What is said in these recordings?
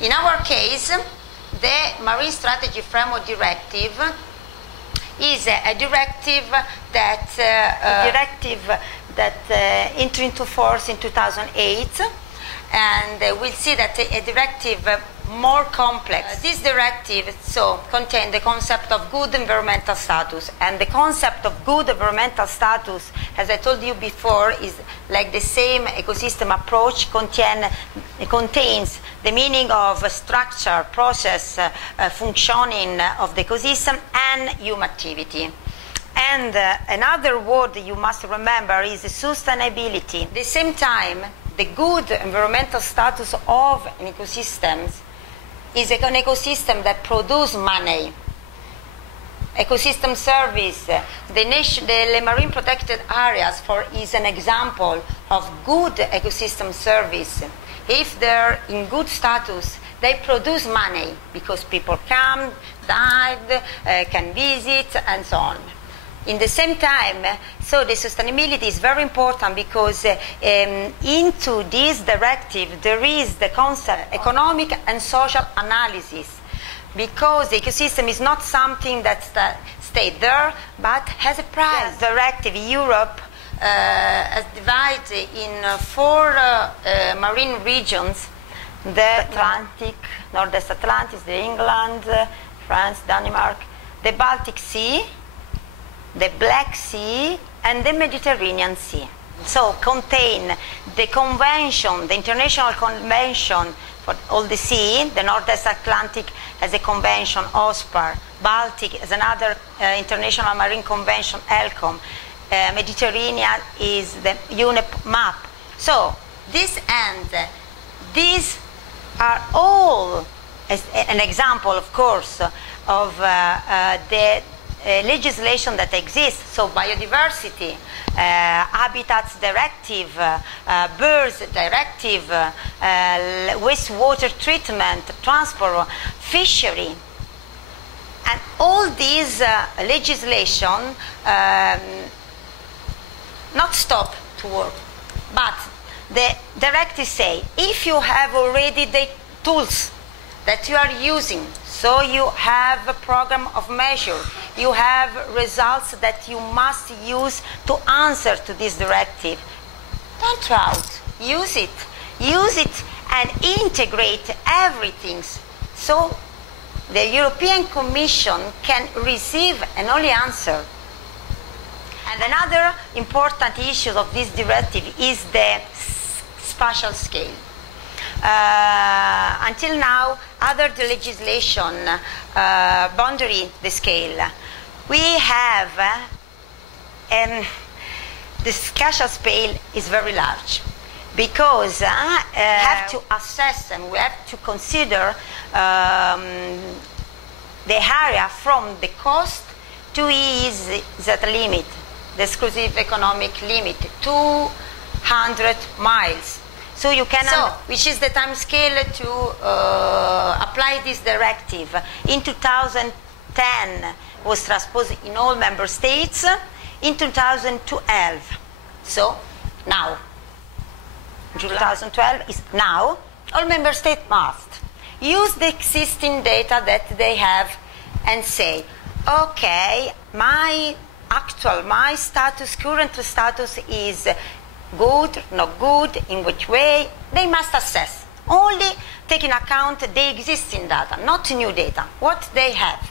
In our case, the Marine Strategy Framework Directive is a directive that entered into force in 2008, and we'll see that a directive more complex. This directive contains the concept of good environmental status, and the concept of good environmental status, as I told you before, is like the same ecosystem approach, contains the meaning of structure, process, functioning of the ecosystem, and human activity. And another word you must remember is sustainability. At the same time, the good environmental status of an ecosystem is an ecosystem that produces money. Ecosystem service, the marine protected areas is an example of good ecosystem service. If they're in good status, they produce money because people come, dive, can visit, and so on. In the same time, so the sustainability is very important because into this directive there is the concept economic and social analysis, because the ecosystem is not something that stays there but has a price. Yes. Directive Europe has divided in 4 marine regions: the Atlantic, Northwest Atlantic, the England, France, Denmark, the Baltic Sea, the Black Sea, and the Mediterranean Sea. So contain the convention, the international convention for all the sea. The Northwest Atlantic has a convention, OSPAR. Baltic has another international marine convention, ELCOM. Mediterranean is the UNEP map. So these are all as an example, of course, of the legislation that exists. So biodiversity, habitats directive, birds directive, wastewater treatment, transport, fishery, and all these legislation not stop to work, but the directive say if you have already the tools that you are using, so you have a program of measure, you have results that you must use to answer to this directive, don't throw out, use it and integrate everything, so the European Commission can receive an only answer. And another important issue of this directive is the spatial scale. Until now, other legislation boundary the scale. We have the spatial scale is very large because we have to assess and we have to consider the area from the coast to that limit, the exclusive economic limit, 200 miles. So you can, which is the time scale to apply this directive. In 2010 was transposed in all member states. In 2012, so now, 2012 is now, all member states must use the existing data that they have and say, okay, my status, current status is good, not good, in which way. They must assess, only taking account the existing data, not new data, what they have.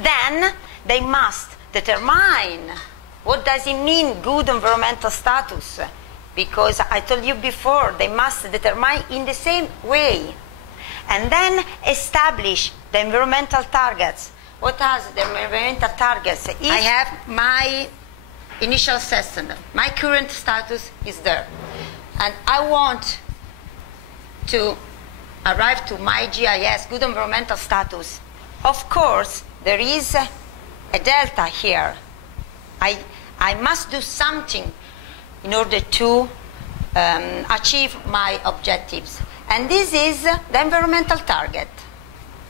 Then they must determine what does it mean good environmental status, because I told you before they must determine in the same way, and then establish the environmental targets. What are the environmental targets? If I have my initial assessment, my current status is there, and I want to arrive to my GIS, good environmental status. Of course, there is a delta here. I must do something in order to achieve my objectives. And this is the environmental target.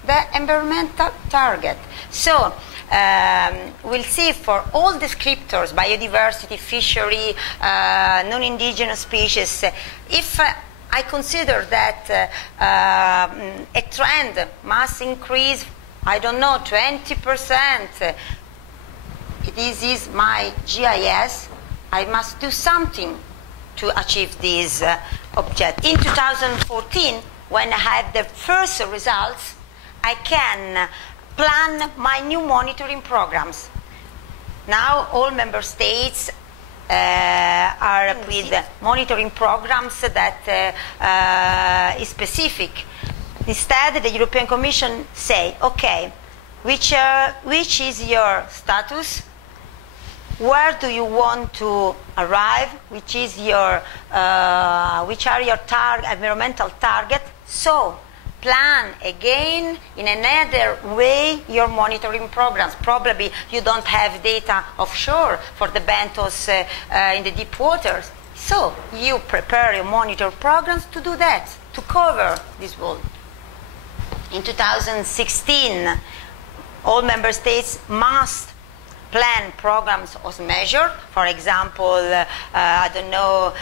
The environmental target. So we'll see for all descriptors, biodiversity, fishery, non-indigenous species, if I consider that a trend must increase, I don't know, 20%. This is my GIS. I must do something to achieve this objective. In 2014, when I had the first results, I can plan my new monitoring programs. Now all member states are with monitoring programs that is specific. Instead, the European Commission say, okay, which is your status? Where do you want to arrive? Which are your environmental targets? So plan again in another way your monitoring programs. Probably you don't have data offshore for the bentos in the deep waters. So you prepare your monitor programs to do that, to cover this world. In 2016, all member states must plan programs as measure. For example, I don't know,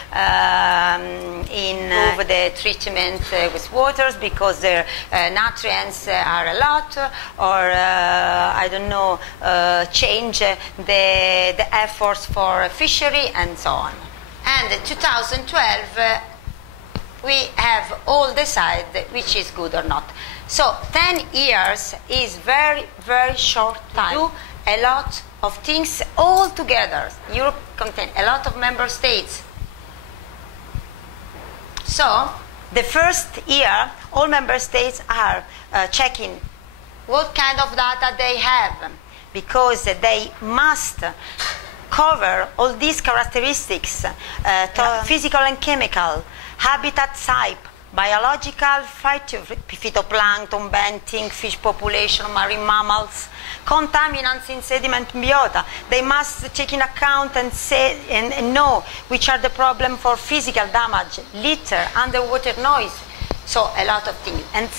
in the treatment with waters because their nutrients are a lot, or I don't know, change the efforts for fishery and so on. And in 2012, we have all decided which is good or not. So 10 years is very, very short time. Do a lot of things all together. Europe contains a lot of member states. So the first year, all member states are checking what kind of data they have, because they must cover all these characteristics, physical and chemical, habitat type, biological, phytoplankton, benthing, fish population, marine mammals, contaminants in sediment biota. They must take in account and know which are the problems for physical damage, litter, underwater noise. So a lot of things. And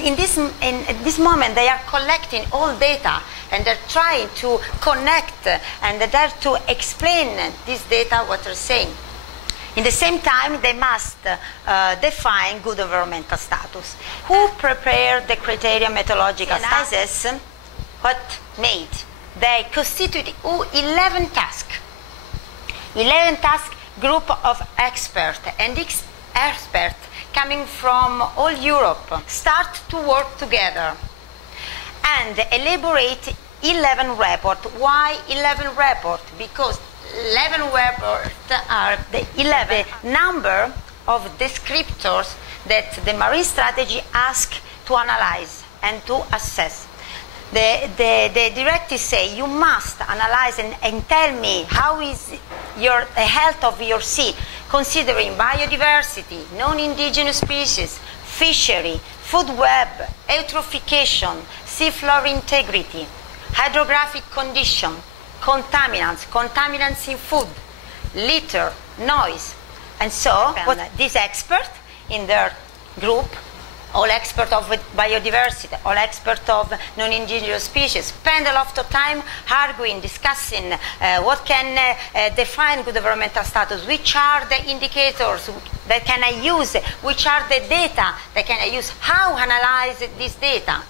in this moment, they are collecting all data, and they're trying to connect, and they're to explain this data, what they're saying. In the same time, they must define good environmental status. Who prepared the criteria methodological analysis? What made? They constituted 11 tasks. 11 task group of experts, and experts coming from all Europe start to work together and elaborate 11 reports. Why 11 reports? Because 11 reports are the 11 number of descriptors that the marine strategy asks to analyze and to assess. The directive say you must analyze and tell me how is the health of your sea, considering biodiversity, non-indigenous species, fishery, food web, eutrophication, seafloor integrity, hydrographic condition, contaminants in food, litter, noise. And so what these experts in their group, all experts of biodiversity, all experts of non-indigenous species, spend a lot of time arguing, discussing what can define good environmental status, which are the indicators that can I use, which are the data that can I use, how analyze this data.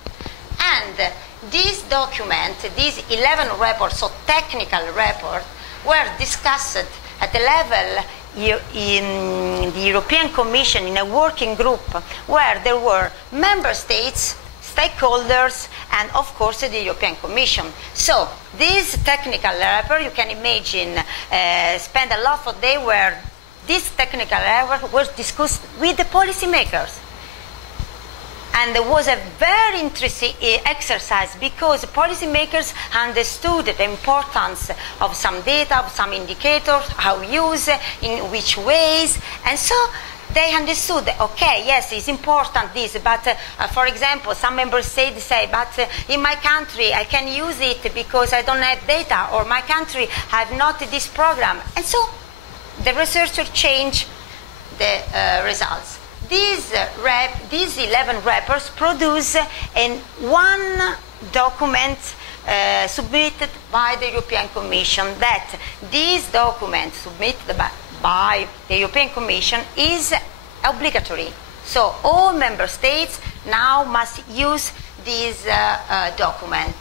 And this document, these 11 reports, so technical reports, were discussed at the level in the European Commission in a working group where there were member states, stakeholders, and of course the European Commission. So this technical report, you can imagine, spent a lot of days where this technical report was discussed with the policymakers. And it was a very interesting exercise because policymakers understood the importance of some data, of some indicators, how use, in which ways, and so they understood, okay, yes, it's important this, but for example, some member states say, but in my country I can use it because I don't have data, or my country have not this program. And so the researchers change the results. These 11 reports produce one document submitted by the European Commission. That this document submitted by the European Commission is obligatory. So all member states now must use this document.